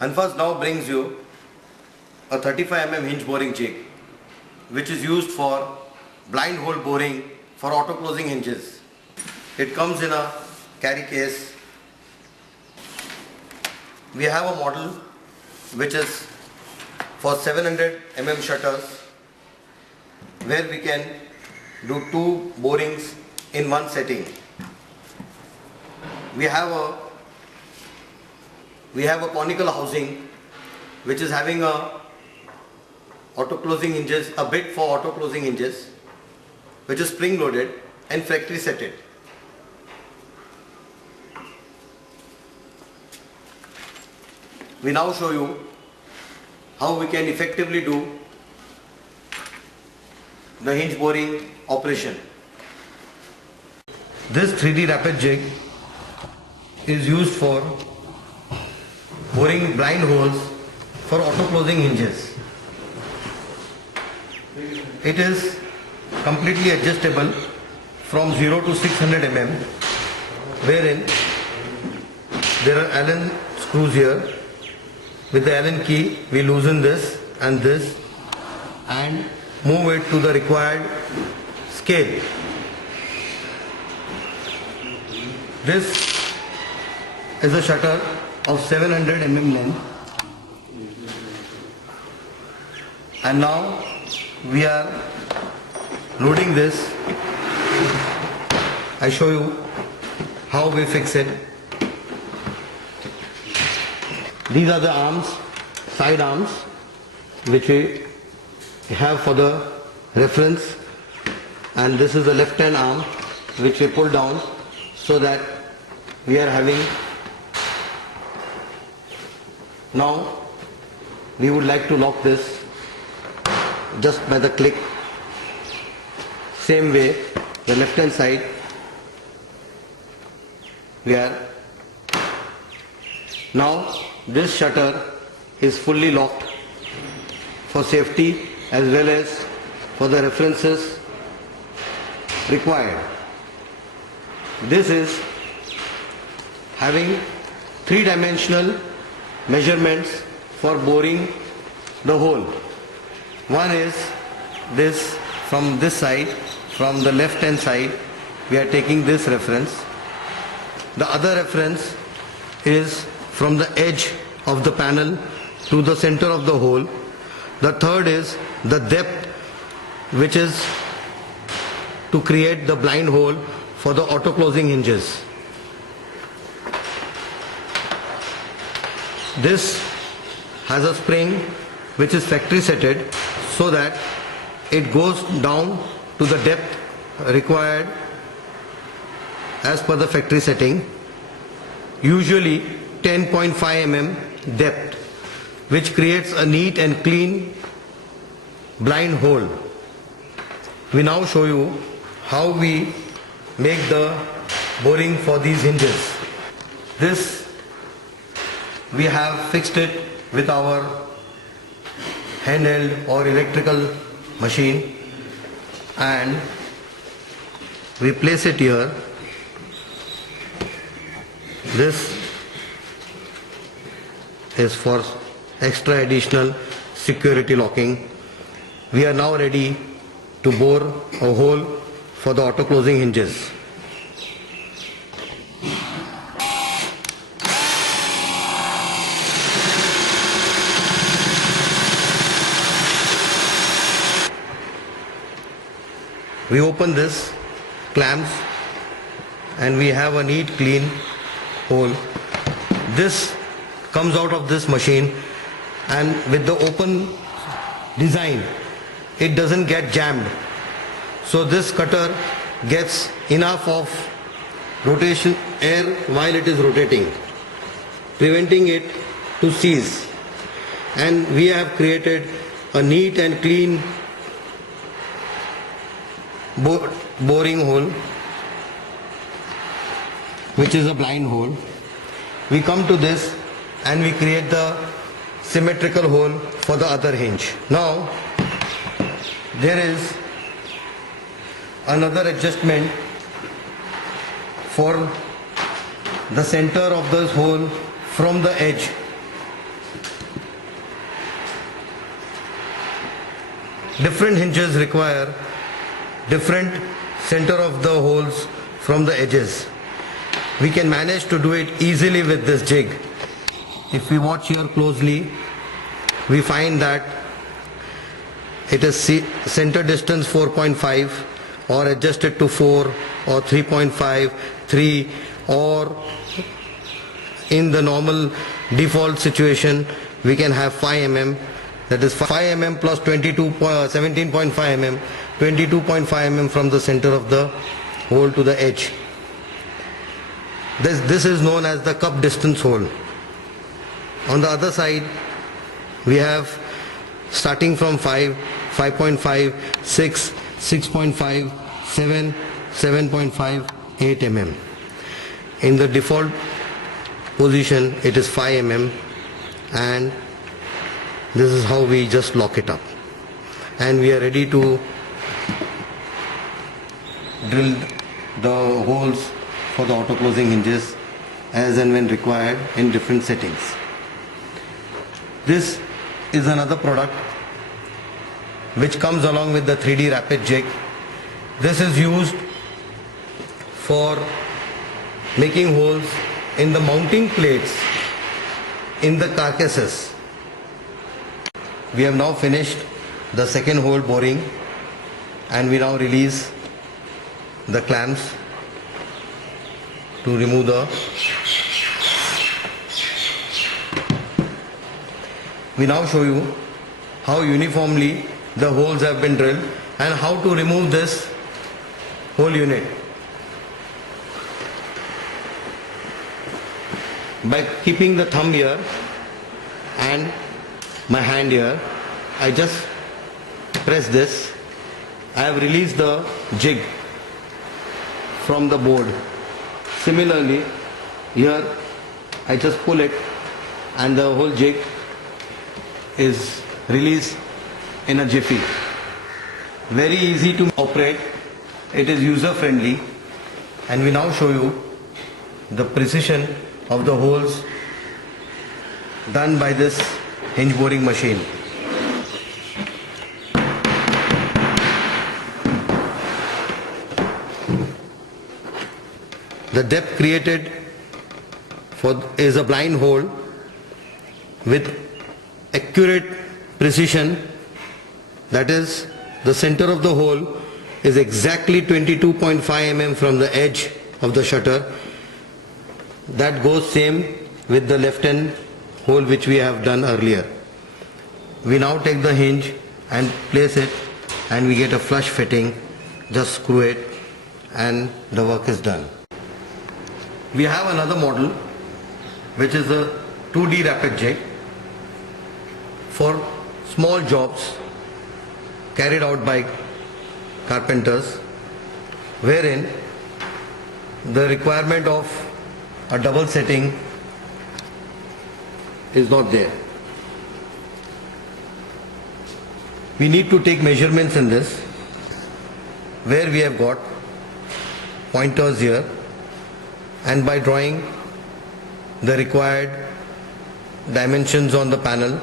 Hanfas now brings you a 35 mm hinge boring jig which is used for blind hole boring for auto closing hinges. It comes in a carry case. We have a model which is for 700 mm shutters where we can do 2 borings in one setting. We have a conical housing which is having a auto closing hinges, a bit for auto closing hinges, which is spring loaded and factory setted. We now show you how we can effectively do the hinge boring operation. This 3D rapid jig is used for boring blind holes for auto closing hinges. It is completely adjustable from 0 to 600 mm, wherein there are Allen screws here. With the Allen key we loosen this and move it to the required scale. This is a shutter of 700 mm length, and now we are loading this. I show you how we fix it. These are the arms, side arms, which we have for the reference, and this is the left hand arm which we pull down so that we are having. Now we would like to lock this just by the click. Same way, the left hand side we are. Now this shutter is fully locked for safety as well as for the references required. This is having 3-dimensional measurements for boring the hole. One is this from this side, from the left hand side we are taking this reference. The other reference is from the edge of the panel to the center of the hole. The third is the depth, which is to create the blind hole for the auto closing hinges. This has a spring which is factory setted so that it goes down to the depth required as per the factory setting, usually 10.5 mm depth, which creates a neat and clean blind hole. We now show you how we make the boring for these hinges. This we have fixed it with our handheld or electrical machine, and we place it here. This is for extra additional security locking. We are now ready to bore a hole for the auto closing hinges. We open this clamps and we have a neat clean hole. This comes out of this machine, and with the open design it doesn't get jammed, so this cutter gets enough of rotation air while it is rotating, preventing it to seize. And we have created a neat and clean boring hole, which is a blind hole. We come to this and we create the symmetrical hole for the other hinge. Now there is another adjustment for the center of this hole from the edge. different hinges require different center of the holes from the edges. We can manage to do it easily with this jig. If we watch here closely, we find that it is center distance 4.5 or adjusted to 4 or 3.5, 3, or in the normal default situation we can have 5 mm, that is 5 mm plus 17.5 mm, 22.5 mm from the center of the hole to the edge. This is known as the cup distance hole. On the other side we have starting from 5, 5.5, 6, 6.5, 7, 7.5, 8 mm. In the default position it is 5 mm, and this is how we just lock it up, and we are ready to drill the holes for the auto closing hinges as and when required in different settings. This is another product which comes along with the 3D rapid jig. This is used for making holes in the mounting plates in the carcasses. We have now finished the second hole boring, and we now release the clamps to remove the. We now show you how uniformly the holes have been drilled and how to remove this whole unit. By keeping the thumb here and my hand here, I just press this. I have released the jig from the board. Similarly, here I just pull it and the whole jig is released in a jiffy. Very easy to operate. It is user friendly, and we now show you the precision of the holes done by this hinge boring machine. The depth created is a blind hole with accurate precision, that is, the center of the hole is exactly 22.5 mm from the edge of the shutter. That goes same with the left hand hole which we have done earlier. We now take the hinge and place it, and we get a flush fitting. Just screw it and the work is done. We have another model which is a 2D rapid jig for small jobs carried out by carpenters, wherein the requirement of a double setting is not there. We need to take measurements in this, where we have got pointers here, and by drawing the required dimensions on the panel,